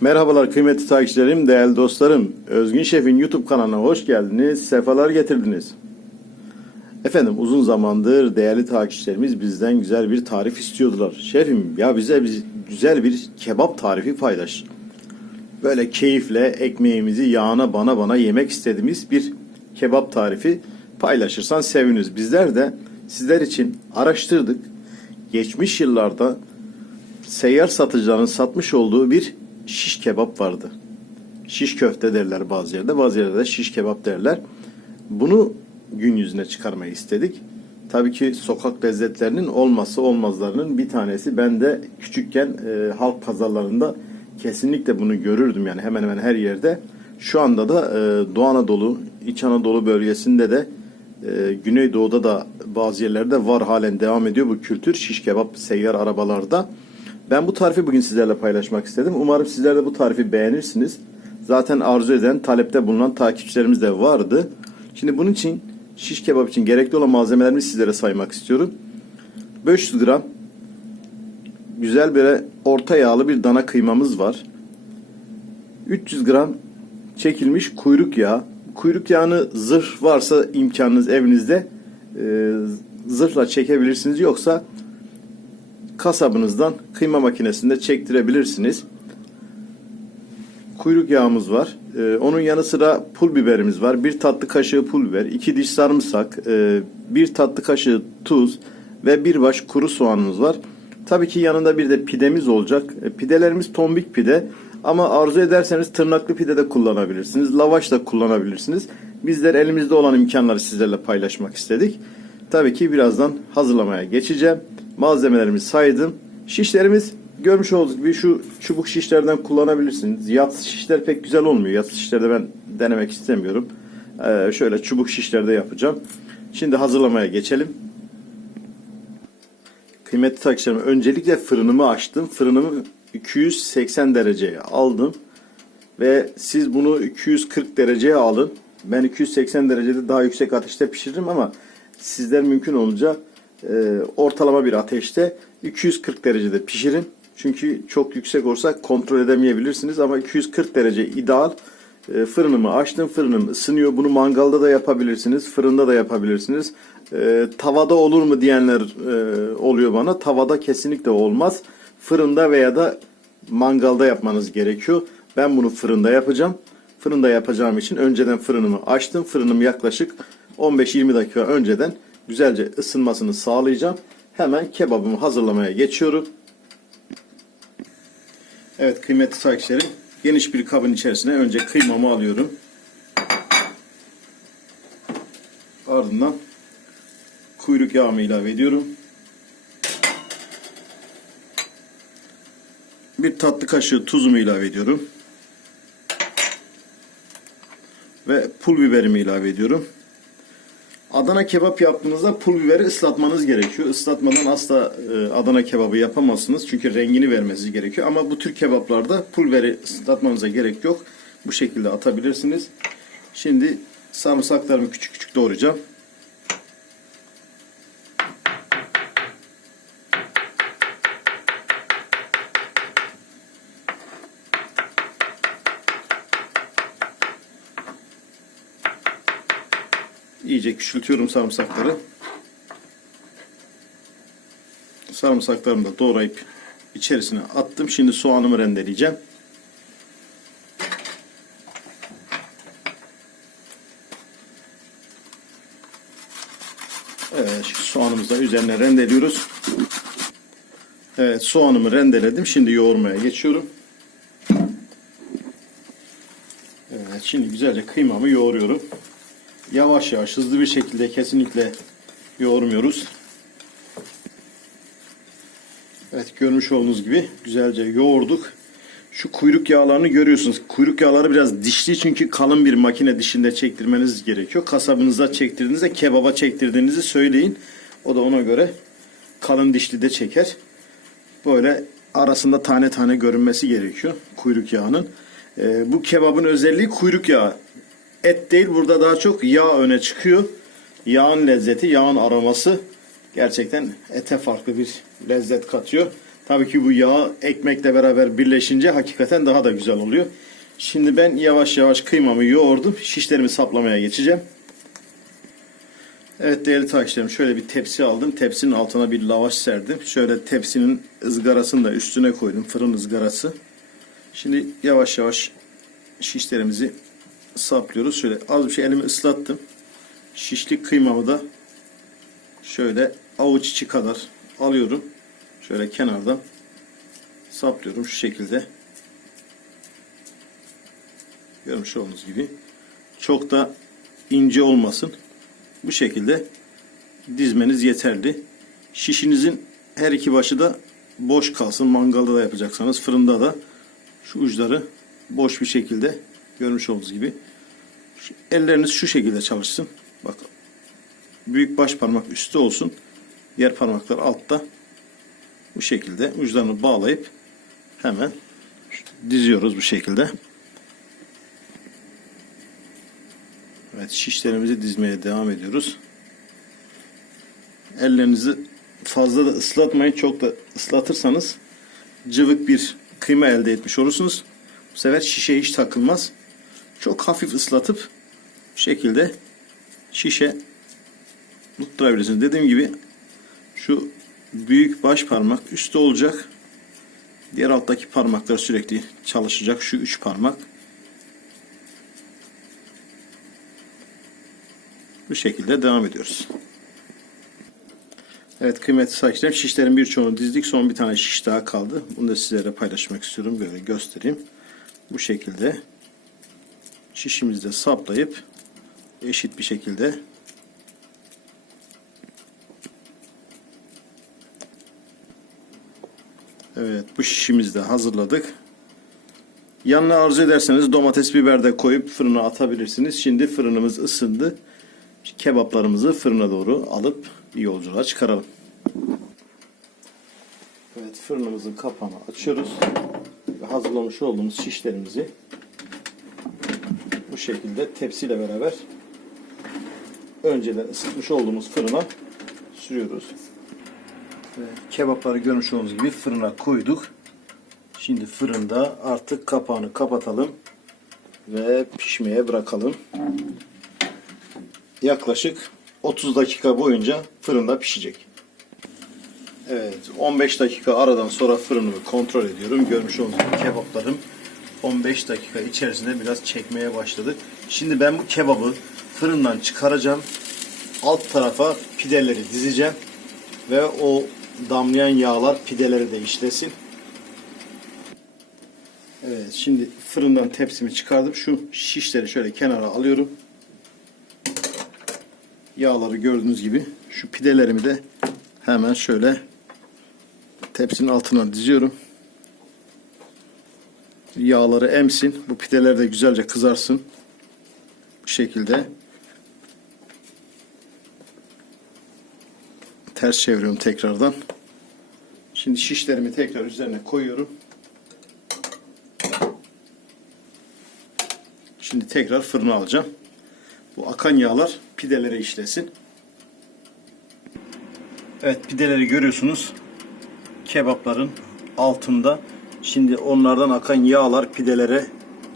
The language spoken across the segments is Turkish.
Merhabalar kıymetli takipçilerim, değerli dostlarım. Özgün Şef'in YouTube kanalına hoş geldiniz, sefalar getirdiniz. Efendim uzun zamandır değerli takipçilerimiz bizden güzel bir tarif istiyordular. Şefim ya bize biz güzel bir kebap tarifi paylaş. Böyle keyifle ekmeğimizi yağına bana bana yemek istediğimiz bir kebap tarifi paylaşırsan seviniriz. Bizler de sizler için araştırdık. Geçmiş yıllarda seyyar satıcıların satmış olduğu bir şiş kebap vardı. Şiş köfte derler bazı yerde, bazı yerde de şiş kebap derler. Bunu gün yüzüne çıkarmayı istedik. Tabii ki sokak lezzetlerinin olmazsa olmazlarının bir tanesi. Ben de küçükken e, halk pazarlarında kesinlikle bunu görürdüm yani hemen hemen her yerde. Şu anda da e, Doğu Anadolu, İç Anadolu bölgesinde de e, Güneydoğu'da da bazı yerlerde var halen devam ediyor bu kültür. Şiş kebap seyyar arabalarda. Ben bu tarifi bugün sizlerle paylaşmak istedim. Umarım sizler de bu tarifi beğenirsiniz. Zaten arzu eden, talepte bulunan takipçilerimiz de vardı. Şimdi bunun için şiş kebap için gerekli olan malzemelerimi sizlere saymak istiyorum. 500 gram güzel böyle orta yağlı bir dana kıymamız var. 300 gram çekilmiş kuyruk yağı. Kuyruk yağını zırh varsa imkanınız evinizde e, zırhla çekebilirsiniz. Yoksa kasabınızdan kıyma makinesinde çektirebilirsiniz. Kuyruk yağımız var. Ee, onun yanı sıra pul biberimiz var. Bir tatlı kaşığı pul biber, iki diş sarımsak, e, bir tatlı kaşığı tuz ve bir baş kuru soğanımız var. Tabii ki yanında bir de pidemiz olacak. E, pidelerimiz tombik pide ama arzu ederseniz tırnaklı pide de kullanabilirsiniz. Lavaş da kullanabilirsiniz. Bizler elimizde olan imkanları sizlerle paylaşmak istedik. Tabii ki birazdan hazırlamaya geçeceğim. Malzemelerimi saydım. Şişlerimiz görmüş olduğunuz gibi şu çubuk şişlerden kullanabilirsiniz. Yatsı şişler pek güzel olmuyor. Yatsı şişlerde ben denemek istemiyorum. Ee, şöyle çubuk şişlerde yapacağım. Şimdi hazırlamaya geçelim. Kıymetli takipçilerim öncelikle fırınımı açtım. Fırınımı 280 dereceye aldım. Ve siz bunu 240 dereceye alın. Ben 280 derecede daha yüksek ateşte pişiririm ama sizler mümkün olunca e, ortalama bir ateşte 240 derecede pişirin. Çünkü çok yüksek olursa kontrol edemeyebilirsiniz ama 240 derece ideal. E, fırınımı açtım. Fırınım ısınıyor. Bunu mangalda da yapabilirsiniz. Fırında da yapabilirsiniz. E, tavada olur mu diyenler e, oluyor bana. Tavada kesinlikle olmaz. Fırında veya da mangalda yapmanız gerekiyor. Ben bunu fırında yapacağım. Fırında yapacağım için önceden fırınımı açtım. Fırınım yaklaşık 15-20 dakika önceden güzelce ısınmasını sağlayacağım. Hemen kebabımı hazırlamaya geçiyorum. Evet kıymetli takipçilerim geniş bir kabın içerisine önce kıymamı alıyorum. Ardından kuyruk yağımı ilave ediyorum. Bir tatlı kaşığı tuzumu ilave ediyorum. Ve pul biberimi ilave ediyorum. Adana kebap yaptığınızda pul biberi ıslatmanız gerekiyor. Islatmadan asla e, Adana kebabı yapamazsınız. Çünkü rengini vermesi gerekiyor. Ama bu tür kebaplarda pul biberi ıslatmanıza gerek yok. Bu şekilde atabilirsiniz. Şimdi sarımsaklarımı küçük küçük doğrayacağım. İyice küçültüyorum sarımsakları. Sarımsaklarımı da doğrayıp içerisine attım. Şimdi soğanımı rendeleyeceğim. Evet, soğanımızı da üzerine rendeliyoruz. Evet, soğanımı rendeledim. Şimdi yoğurmaya geçiyorum. Evet, şimdi güzelce kıymamı yoğuruyorum yavaş yavaş hızlı bir şekilde kesinlikle yoğurmuyoruz. Evet görmüş olduğunuz gibi güzelce yoğurduk. Şu kuyruk yağlarını görüyorsunuz. Kuyruk yağları biraz dişli çünkü kalın bir makine dişinde çektirmeniz gerekiyor. Kasabınıza çektirdiğinizde kebaba çektirdiğinizi söyleyin. O da ona göre kalın dişli de çeker. Böyle arasında tane tane görünmesi gerekiyor kuyruk yağının. Ee, bu kebabın özelliği kuyruk yağı et değil burada daha çok yağ öne çıkıyor. Yağın lezzeti, yağın aroması gerçekten ete farklı bir lezzet katıyor. Tabii ki bu yağ ekmekle beraber birleşince hakikaten daha da güzel oluyor. Şimdi ben yavaş yavaş kıymamı yoğurdum. Şişlerimi saplamaya geçeceğim. Evet değerli takipçilerim şöyle bir tepsi aldım. Tepsinin altına bir lavaş serdim. Şöyle tepsinin ızgarasını da üstüne koydum. Fırın ızgarası. Şimdi yavaş yavaş şişlerimizi saplıyoruz. Şöyle az bir şey elimi ıslattım. Şişlik kıymamı da şöyle avuç içi kadar alıyorum. Şöyle kenardan saplıyorum şu şekilde. Görmüş olduğunuz gibi. Çok da ince olmasın. Bu şekilde dizmeniz yeterli. Şişinizin her iki başı da boş kalsın. Mangalda da yapacaksanız fırında da şu uçları boş bir şekilde görmüş olduğunuz gibi. Şu- Elleriniz şu şekilde çalışsın. Bak büyük baş parmak üstte olsun. Diğer parmaklar altta. Bu şekilde uçlarını bağlayıp hemen diziyoruz bu şekilde. Evet şişlerimizi dizmeye devam ediyoruz. Ellerinizi fazla da ıslatmayın. Çok da ıslatırsanız cıvık bir kıyma elde etmiş olursunuz. Bu sefer şişe hiç takılmaz. Çok hafif ıslatıp bu şekilde şişe tutturabilirsiniz. Dediğim gibi şu büyük baş parmak üstte olacak. Diğer alttaki parmaklar sürekli çalışacak. Şu üç parmak. Bu şekilde devam ediyoruz. Evet kıymetli takipçilerim şişlerin birçoğunu dizdik. Son bir tane şiş daha kaldı. Bunu da sizlere paylaşmak istiyorum. Böyle göstereyim. Bu şekilde şişimizi de saplayıp eşit bir şekilde Evet bu şişimizi de hazırladık. Yanına arzu ederseniz domates biber de koyup fırına atabilirsiniz. Şimdi fırınımız ısındı. Kebaplarımızı fırına doğru alıp yolculuğa çıkaralım. Evet fırınımızın kapağını açıyoruz. Hazırlamış olduğumuz şişlerimizi bu şekilde tepsiyle beraber önceden ısıtmış olduğumuz fırına sürüyoruz. Kebapları görmüş olduğunuz gibi fırına koyduk. Şimdi fırında artık kapağını kapatalım ve pişmeye bırakalım. Yaklaşık 30 dakika boyunca fırında pişecek. Evet 15 dakika aradan sonra fırınımı kontrol ediyorum. Görmüş olduğunuz gibi kebaplarım 15 dakika içerisinde biraz çekmeye başladı. Şimdi ben bu kebabı fırından çıkaracağım. Alt tarafa pideleri dizeceğim ve o damlayan yağlar pideleri de işlesin. Evet şimdi fırından tepsimi çıkardım. Şu şişleri şöyle kenara alıyorum. Yağları gördüğünüz gibi şu pidelerimi de hemen şöyle tepsinin altına diziyorum. Yağları emsin. Bu pideler de güzelce kızarsın. Bu şekilde. Ters çeviriyorum tekrardan. Şimdi şişlerimi tekrar üzerine koyuyorum. Şimdi tekrar fırına alacağım. Bu akan yağlar pidelere işlesin. Evet pideleri görüyorsunuz. Kebapların altında. Şimdi onlardan akan yağlar pidelere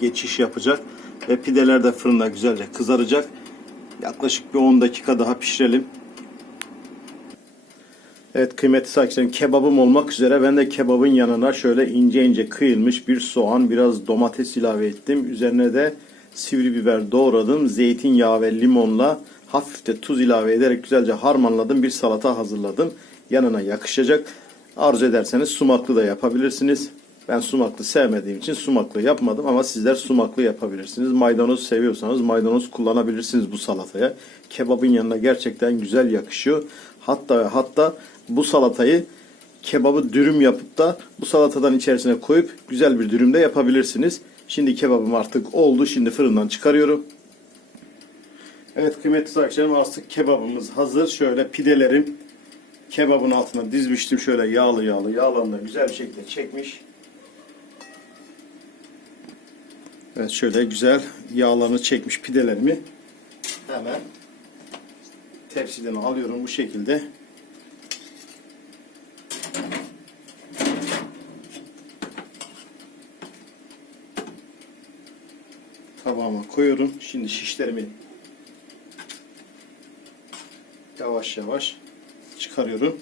geçiş yapacak. Ve pideler de fırında güzelce kızaracak. Yaklaşık bir 10 dakika daha pişirelim. Evet kıymetli takipçilerim kebabım olmak üzere ben de kebabın yanına şöyle ince ince kıyılmış bir soğan biraz domates ilave ettim. Üzerine de sivri biber doğradım. Zeytinyağı ve limonla hafif de tuz ilave ederek güzelce harmanladım. Bir salata hazırladım. Yanına yakışacak. Arzu ederseniz sumaklı da yapabilirsiniz. Ben sumaklı sevmediğim için sumaklı yapmadım ama sizler sumaklı yapabilirsiniz. Maydanoz seviyorsanız maydanoz kullanabilirsiniz bu salataya. Kebabın yanına gerçekten güzel yakışıyor. Hatta hatta bu salatayı kebabı dürüm yapıp da bu salatadan içerisine koyup güzel bir dürüm de yapabilirsiniz. Şimdi kebabım artık oldu. Şimdi fırından çıkarıyorum. Evet kıymetli takipçilerim artık kebabımız hazır. Şöyle pidelerim kebabın altına dizmiştim. Şöyle yağlı yağlı yağlarını da güzel bir şekilde çekmiş. Evet şöyle güzel yağlarını çekmiş pidelerimi hemen tepsiden alıyorum bu şekilde. Tabağıma koyuyorum. Şimdi şişlerimi yavaş yavaş çıkarıyorum.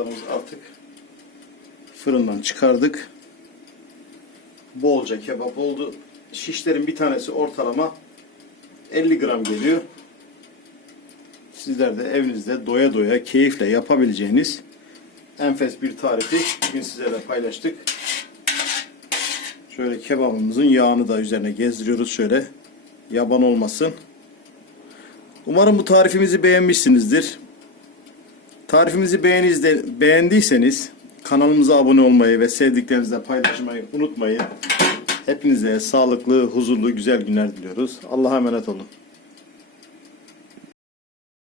Kebaplarımızı artık fırından çıkardık. Bolca kebap oldu. Şişlerin bir tanesi ortalama 50 gram geliyor. Sizler de evinizde doya doya keyifle yapabileceğiniz enfes bir tarifi bugün sizlerle paylaştık. Şöyle kebabımızın yağını da üzerine gezdiriyoruz şöyle. Yaban olmasın. Umarım bu tarifimizi beğenmişsinizdir. Tarifimizi beğendiyseniz kanalımıza abone olmayı ve sevdiklerinizle paylaşmayı unutmayın. Hepinize sağlıklı, huzurlu, güzel günler diliyoruz. Allah'a emanet olun.